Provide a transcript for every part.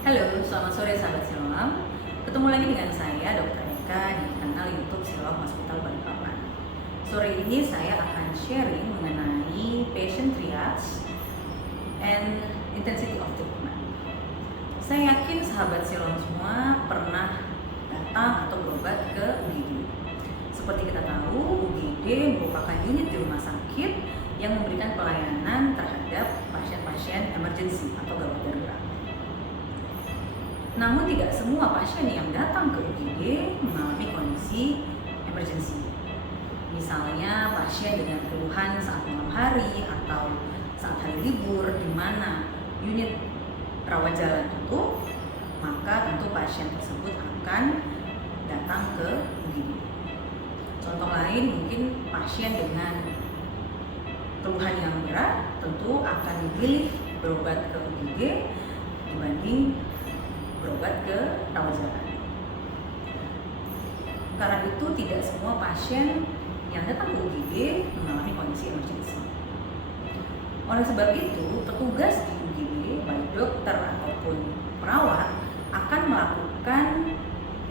Halo, selamat sore sahabat Siloam. Ketemu lagi dengan saya, Dr. Eka, di kanal YouTube Siloam Hospital Balikpapan. Sore ini saya akan sharing mengenai patient triage and intensity of treatment. Saya yakin sahabat Siloam semua pernah datang atau berobat ke UGD. Seperti kita tahu, UGD merupakan unit di rumah sakit yang memberikan pelayanan terhadap pasien-pasien emergency atau gawat darurat. Namun tidak semua pasien yang datang ke UGD mengalami kondisi emergency. Misalnya pasien dengan keluhan saat malam hari atau saat hari libur di mana unit rawat jalan tutup, maka tentu pasien tersebut akan datang ke UGD. Contoh lain mungkin pasien dengan keluhan yang berat tentu akan memilih berobat ke UGD dibanding berobat ke rawat jalan. Karena itu tidak semua pasien yang datang ke UGD mengalami kondisi emergency. Oleh sebab itu, petugas di UGD, baik dokter ataupun perawat, akan melakukan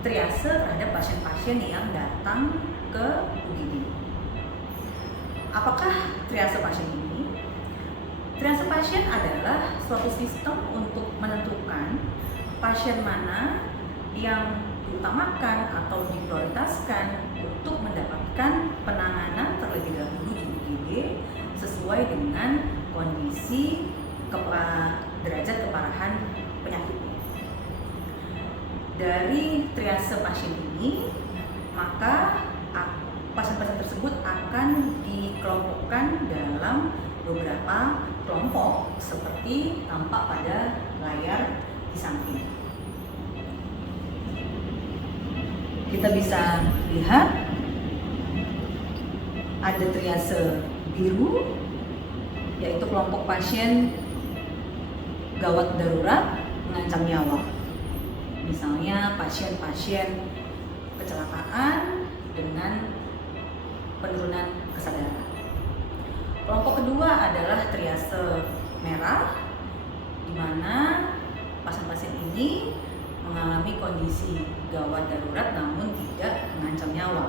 triase terhadap pasien-pasien yang datang ke UGD. Apakah triase pasien ini? Triase pasien adalah suatu sistem untuk menentukan pasien mana yang diutamakan atau diprioritaskan untuk mendapatkan penanganan terlebih dahulu di UGD sesuai dengan kondisi derajat keparahan penyakitnya. Dari triase pasien ini, maka pasien-pasien tersebut akan dikelompokkan dalam beberapa kelompok seperti tampak pada layar di samping. Kita bisa lihat ada triase biru, yaitu kelompok pasien gawat darurat mengancam nyawa. Misalnya pasien-pasien kecelakaan dengan penurunan kesadaran. Kelompok kedua adalah triase merah, di mana pasien-pasien ini mengalami kondisi gawat darurat namun tidak mengancam nyawa.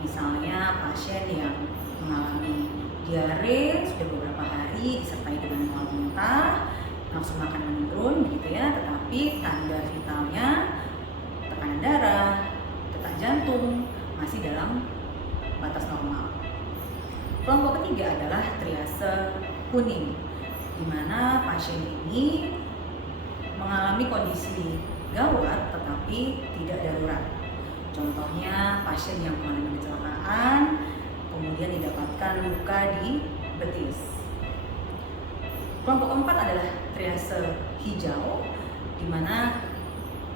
Misalnya pasien yang mengalami diare sudah beberapa hari disertai dengan mual muntah, nafsu makan menurun begitu ya, tetapi tanda vitalnya, tekanan darah, detak jantung masih dalam batas normal. Kelompok ketiga adalah triase kuning, di mana pasien ini mengalami kondisi gawat tetapi tidak darurat. Contohnya pasien yang mengalami kecelakaan kemudian didapatkan luka di betis. Kelompok keempat adalah triase hijau, di mana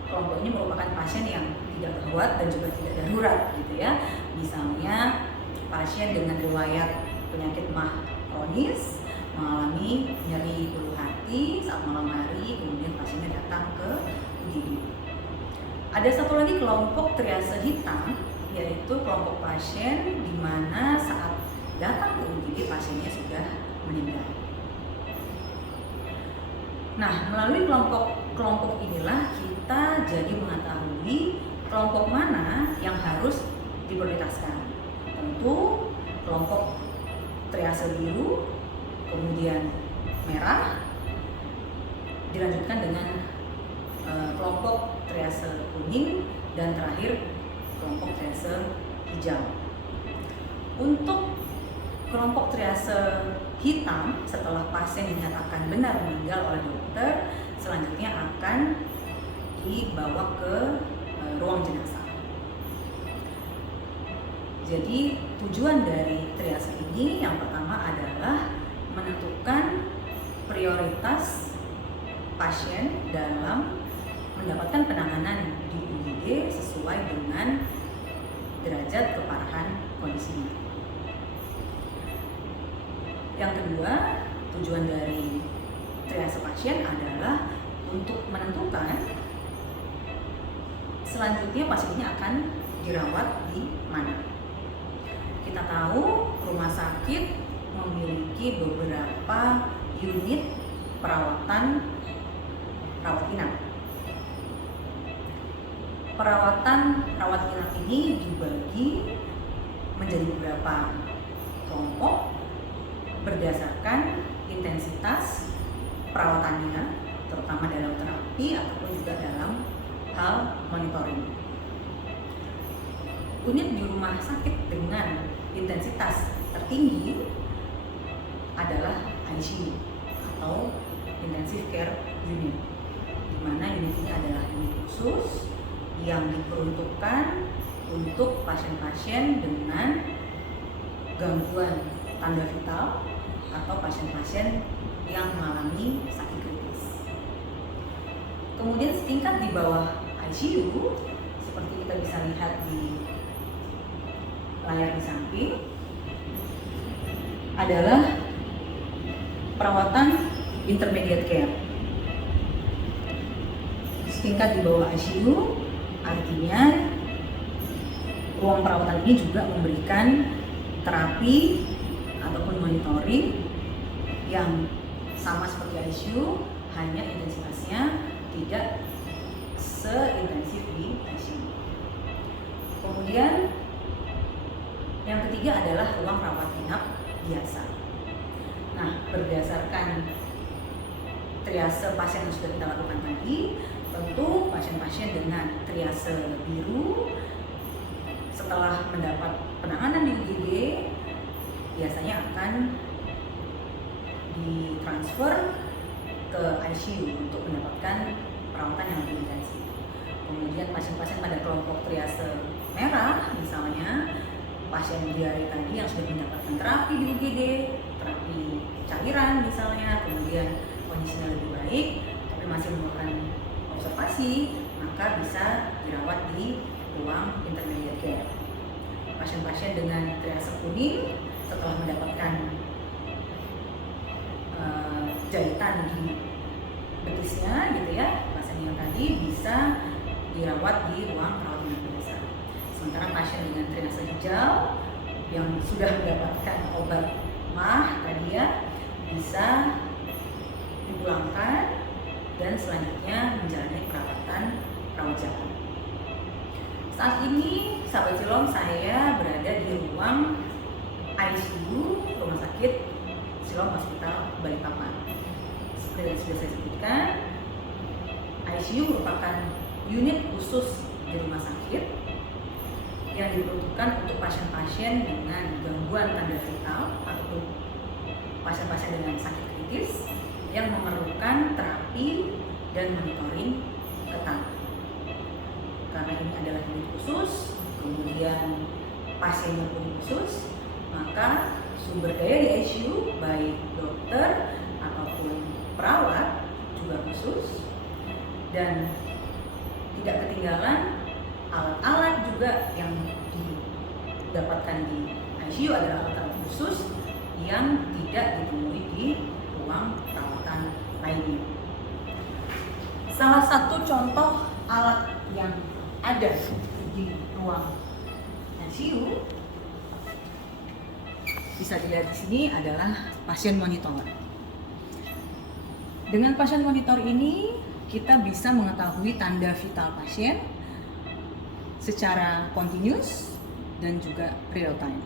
kelompok ini merupakan pasien yang tidak gawat dan juga tidak darurat gitu ya. Misalnya pasien dengan riwayat penyakit MAH kronis mengalami nyeri ulu hati saat malam hari, kemudian pasiennya datang ke UGD. Ada satu lagi kelompok triase hitam, yaitu kelompok pasien di mana saat datang ke UGD pasiennya sudah meninggal. Nah, melalui kelompok inilah kita jadi mengetahui kelompok mana yang harus diprioritaskan. Tentu kelompok triase biru, kemudian merah, dilanjutkan dengan kelompok triase kuning, dan terakhir kelompok triase hijau. Untuk kelompok triase hitam, setelah pasien dinyatakan benar meninggal oleh dokter, selanjutnya akan dibawa ke ruang jenazah. Jadi tujuan dari triase ini yang pertama adalah menentukan prioritas pasien dalam mendapatkan penanganan di UGD sesuai dengan derajat keparahan kondisinya. Yang kedua, tujuan dari triase pasien adalah untuk menentukan selanjutnya pasien ini akan dirawat di mana. Kita tahu rumah sakit memiliki beberapa unit perawatan rawat inap. perawatan rawat inap ini dibagi menjadi beberapa kelompok berdasarkan intensitas perawatannya, terutama dalam terapi ataupun juga dalam hal monitoring. Unit di rumah sakit dengan intensitas tertinggi adalah ICU atau Intensive Care Unit, di mana unit ini adalah unit khusus yang diperuntukkan untuk pasien-pasien dengan gangguan tanda vital atau pasien-pasien yang mengalami sakit kritis. Kemudian setingkat di bawah ICU, seperti kita bisa lihat di layar di samping, adalah perawatan intermediate care. Setingkat di bawah ICU artinya ruang perawatan ini juga memberikan terapi ataupun monitoring yang sama seperti ICU, hanya intensitasnya tidak seintensif di ICU. Kemudian yang ketiga adalah ruang rawat inap biasa. Nah, berdasarkan triase pasien yang sudah kita lakukan tadi, tentu pasien-pasien dengan triase biru setelah mendapat penanganan di UGD biasanya akan ditransfer ke ICU untuk mendapatkan perawatan yang lebih intensif. Kemudian pasien-pasien pada kelompok triase merah, misalnya pasien diare tadi yang sudah mendapatkan terapi di UGD, terapi cairan misalnya, kemudian kondisinya lebih baik tapi masih memerlukan observasi, maka bisa dirawat di ruang intermediate care. Pasien-pasien dengan triase kuning setelah mendapatkan jahitan di betisnya gitu ya, pasien yang tadi bisa dirawat di ruang rawat inap biasa. Sementara pasien dengan triase hijau yang sudah mendapatkan obat MAH tadi ya, bisa dipulangkan dan selanjutnya menjalani perawatan rawat jalan. Saat ini, sahabat Silom, saya berada di ruang ICU Rumah Sakit Silom Hospital Balikpapan. Seperti yang sudah saya sebutkan, ICU merupakan unit khusus di rumah sakit yang diperuntukkan untuk pasien-pasien dengan gangguan tanda vital ataupun pasien-pasien dengan sakit kritis yang memerlukan terapi dan monitoring ketat. Karena ini adalah unit khusus, kemudian pasiennya pun khusus, maka sumber daya di ICU baik dokter ataupun perawat juga khusus, dan tidak ketinggalan alat-alat juga yang didapatkan di ICU adalah alat-alat khusus yang tidak ditemui di ruang perawatan lainnya. Salah satu contoh alat yang ada di ruang ICU bisa dilihat di sini adalah pasien monitor. Dengan pasien monitor ini kita bisa mengetahui tanda vital pasien secara continuous dan juga real time.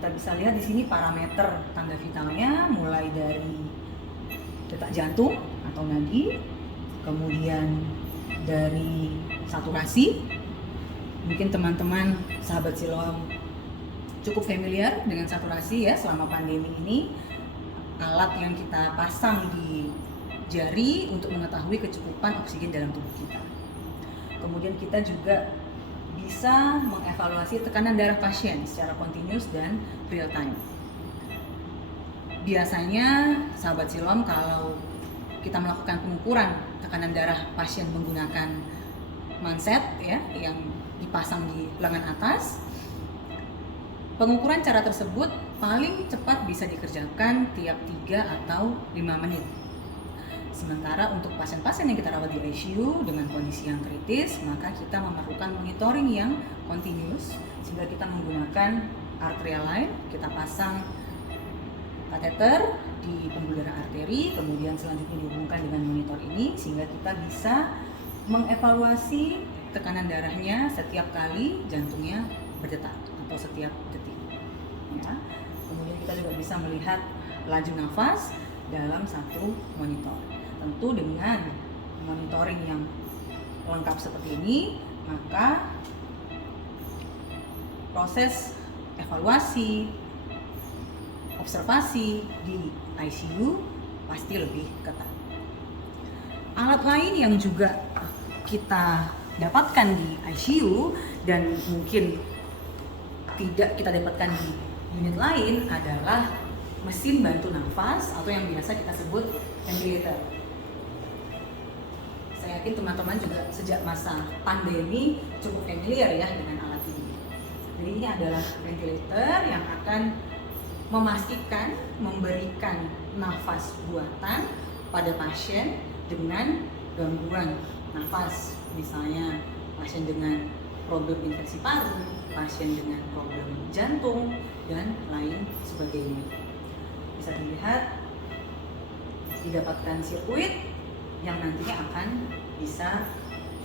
Kita bisa lihat di sini parameter tanda vitalnya mulai dari detak jantung atau nadi, kemudian dari saturasi. Mungkin teman-teman sahabat Silom cukup familiar dengan saturasi ya selama pandemi ini. Alat yang kita pasang di jari untuk mengetahui kecukupan oksigen dalam tubuh kita. Kemudian kita juga bisa mengevaluasi tekanan darah pasien secara continuous dan real time. Biasanya sahabat Silom kalau kita melakukan pengukuran tekanan darah pasien menggunakan manset ya yang dipasang di lengan atas, pengukuran cara tersebut paling cepat bisa dikerjakan tiap 3 atau 5 menit. Sementara untuk pasien-pasien yang kita rawat di ICU dengan kondisi yang kritis, maka kita memerlukan monitoring yang continuous, sehingga kita menggunakan arterial line, kita pasang kateter di pembuluh darah arteri, kemudian selanjutnya dihubungkan dengan monitor ini, sehingga kita bisa mengevaluasi tekanan darahnya setiap kali jantungnya berdetak atau setiap detik. Ya. Kemudian kita juga bisa melihat laju nafas dalam satu monitor. Tentu dengan monitoring yang lengkap seperti ini, maka proses evaluasi, observasi di ICU pasti lebih ketat. Alat lain yang juga kita dapatkan di ICU dan mungkin tidak kita dapatkan di unit lain adalah mesin bantu nafas atau yang biasa kita sebut ventilator. Saya yakin teman-teman juga sejak masa pandemi cukup familiar ya dengan alat ini. Jadi ini adalah ventilator yang akan memastikan memberikan nafas buatan pada pasien dengan gangguan nafas, misalnya pasien dengan problem infeksi paru, pasien dengan problem jantung, dan lain sebagainya. Bisa dilihat didapatkan sirkuit yang nantinya akan bisa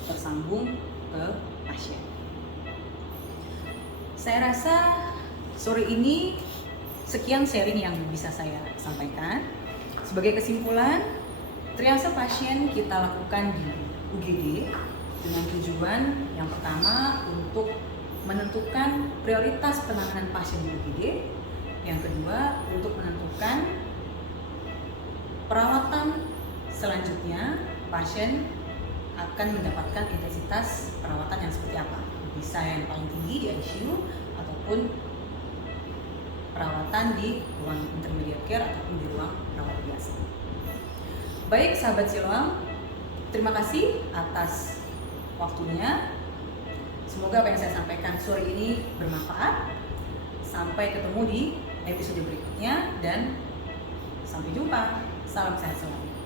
tersambung ke pasien. Saya rasa sore ini sekian sharing yang bisa saya sampaikan. Sebagai kesimpulan, triase pasien kita lakukan di UGD dengan tujuan yang pertama untuk menentukan prioritas penanganan pasien di UGD, yang kedua untuk menentukan perawatan selanjutnya pasien akan mendapatkan intensitas perawatan yang seperti apa, bisa yang paling tinggi di ICU ataupun perawatan di ruang intermediate care ataupun di ruang rawat biasa. Baik sahabat Siloam, terima kasih atas waktunya. Semoga apa yang saya sampaikan sore ini bermanfaat. Sampai ketemu di episode berikutnya dan sampai jumpa. Salam sehat selalu.